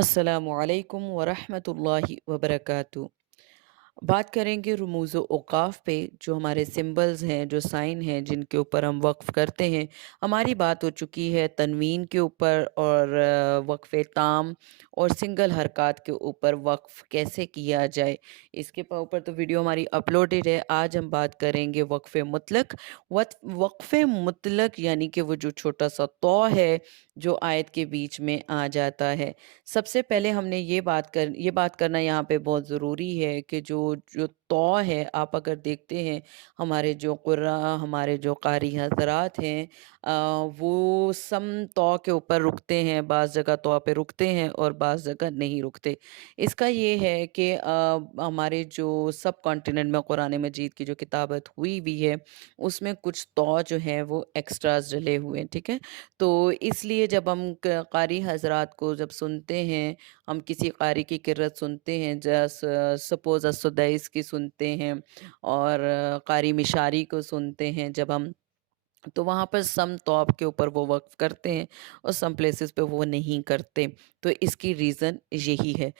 अस्सलामु अलैकुम वरहमतुल्लाहि वबरकातुहू। बात करेंगे रमूज़ औक़ाफ़ पे, जो हमारे सिंबल्स हैं, जो साइन हैं, जिनके ऊपर हम वक़्फ़ करते हैं। हमारी बात हो चुकी है तनवीन के ऊपर और वक़्फ़े ताम और सिंगल हरकत के ऊपर वक़्फ़ कैसे किया जाए। इसके ऊपर तो वीडियो हमारी अपलोडेड है। आज हम बात करेंगे वक़्फ़े मुतलक। वक़्फ़े मुतलक यानी कि वो जो छोटा-सा तौ है, जो आयत के बीच में आ जाता है। सबसे पहले हमने ये बात करना यहाँ पे बहुत ज़रूरी है कि जो जो तौ है, आप अगर देखते हैं हमारे जो क़ुर्रा, हमारे जो क़ारी हज़रात हैं, वो सम तौ के ऊपर रुकते हैं, बाज़ जगह तौ पे रुकते हैं और बाज़ जगह नहीं रुकते। इसका ये है कि हमारे जो सब कॉन्टिनेंट में कुरान मजीद की जो किताबत हुई हुई है, उसमें कुछ तौ जो है वो एक्स्ट्राज़ डले हुए हैं, ठीक है? तो इसलिए जब हम क़ारी हज़रात को जब सुनते हैं, हम किसी क़ारी की क़िरात सुनते हैं, सपोज़ अस्सुदैस की सुनते हैं और क़ारी मिशारी को सुनते हैं जब हम, तो वहाँ पर सम तौब के ऊपर वो वक़्फ़ करते हैं और सम प्लेसेस पे वो नहीं करते। तो इसकी रीज़न यही है।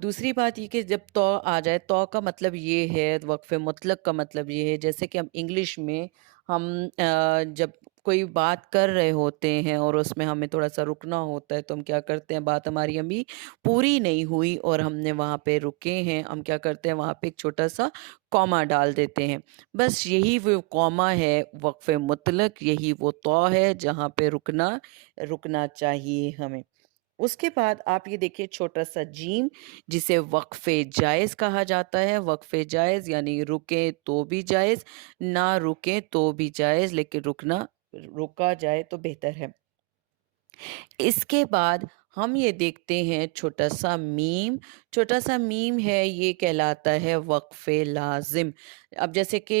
दूसरी बात ये कि जब तौ आ जाए, तौ का मतलब ये है, वक़्फ़े मुतलक का मतलब ये है, जैसे कि हम इंग्लिश में हम जब कोई बात कर रहे होते हैं और उसमें हमें थोड़ा-सा रुकना होता है, तो हम क्या करते हैं, बात हमारी अभी पूरी नहीं हुई और हमने वहाँ पे रुके हैं, हम क्या करते हैं, वहाँ पे एक छोटा-सा कॉमा डाल देते हैं। बस यही वो कॉमा है वक़्फ़े मुतलक, यही वो तौ है जहाँ पे रुकना रुकना चाहिए हमें। उसके बाद आप ये देखिए छोटा-सा जीम, जिसे वक़्फ़े जायज़ कहा जाता है। वक़्फ़े जायज़ यानी रुकें तो भी जायज़, ना रुकें तो भी जायज़, लेकिन रुका जाए तो बेहतर है। इसके बाद हम ये देखते हैं छोटा-सा मीम। छोटा-सा मीम है, ये कहलाता है वक़्फ़े लाज़िम। अब जैसे कि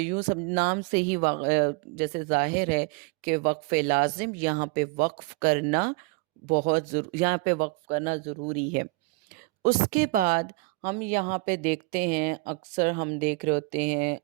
यूँ सब नाम से ही जैसे ज़ाहिर है कि वक़्फ़े लाज़िम, यहाँ पे वक़्फ़ करना यहाँ पे वक़्फ़ करना ज़रूरी है। उसके बाद हम यहाँ पे देखते हैं, अक्सर हम देख रहे होते हैं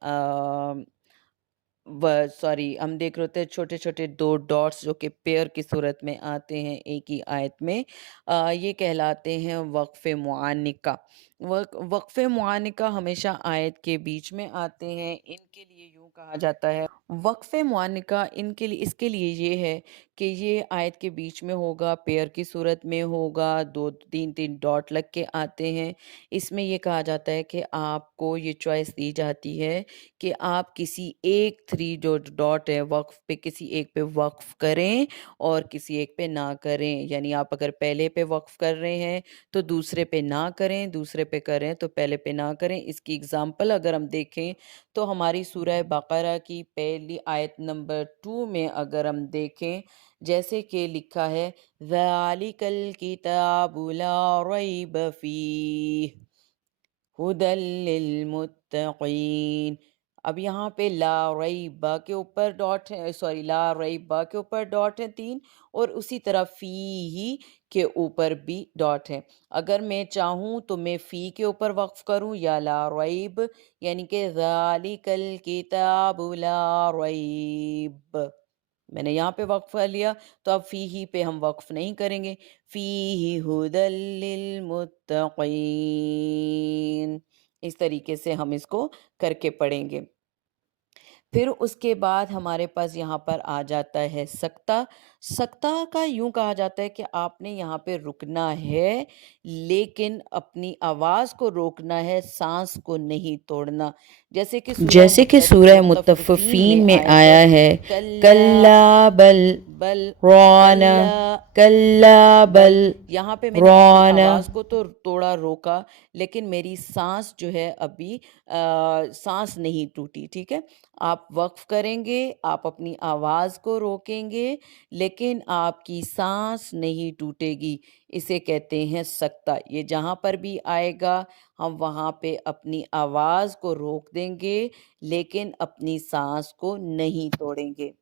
हम देख रहे होते हैं छोटे-छोटे 2 डॉट्स जो कि पेयर की सूरत में आते हैं एक ही आयत में। ये कहलाते हैं वक़्फ़े मुआनिका। वक़्फ़े मुआनिका हमेशा आयत के बीच में आते हैं। इनके लिए यूँ कहा जाता है वक़्फ़े मुआनिका, इनके लिए इसके लिए ये है कि ये आयत के बीच में होगा, पेयर की सूरत में होगा, 2 3-3 डॉट लग के आते हैं। इसमें ये कहा जाता है कि आपको ये चॉइस दी जाती है कि आप किसी एक 3 जो डॉट है वक़्फ़ पे, किसी एक पे वक़्फ़ करें और किसी एक पे ना करें। यानी आप अगर पहले पे वक़्फ़ कर रहे हैं तो दूसरे पे ना करें, दूसरे पे करें तो पहले पे ना करें। इसकी एग्ज़ाम्पल अगर हम देखें तो हमारी सूरह बक़रा की पहली आयत नंबर 2 में अगर हम देखें, जैसे कि लिखा है ज़ालिकल किताबु ला रैब फ़ीह हुदल लिल मुत्तक़ीन। अब यहाँ पे ला रैबा के ऊपर डॉट है, सॉरी ला रैबा के ऊपर डॉट है 3, और उसी तरह फ़ीही के ऊपर भी डॉट है। अगर मैं चाहूँ तो मैं फ़ी के ऊपर वक़्फ़ करूँ या ला रैब, यानी कि ज़ालिकल किताबु ला रैब। मैंने यहाँ पे वक़्फ़ कर लिया, तो अब फ़ीही पे हम वक़्फ़ नहीं करेंगे। फ़ीही हुदल लिल मुत्तक़ीन। इस तरीके से हम इसको करके पढ़ेंगे। फिर उसके बाद हमारे पास यहाँ पर आ जाता है सक्ता। सक्ता का यूँ कहा जाता है कि आपने यहाँ पे रुकना है, लेकिन अपनी आवाज़ को रोकना है, साँस को नहीं तोड़ना। जैसे कि सूरह मुत्तफ़िफ़ीन मुत्तफ़िफ़ीन में में आया आया है, है, कल्ला कल्ला बल बल रौना, कल्ला कल्ला बल। बल यहाँ पे मैंने अपनी रौना। आवाज़ को तो तोड़ा, रोका, लेकिन मेरी साँस जो है अभी साँस नहीं टूटी, ठीक है? आप वक़्फ़ करेंगे, आप अपनी आवाज़ को रोकेंगे, लेकिन आपकी साँस नहीं टूटेगी। इसे कहते हैं सक्ता। ये जहाँ पर भी आएगा, हम वहाँ पे अपनी आवाज़ को रोक देंगे, लेकिन अपनी साँस को नहीं तोड़ेंगे।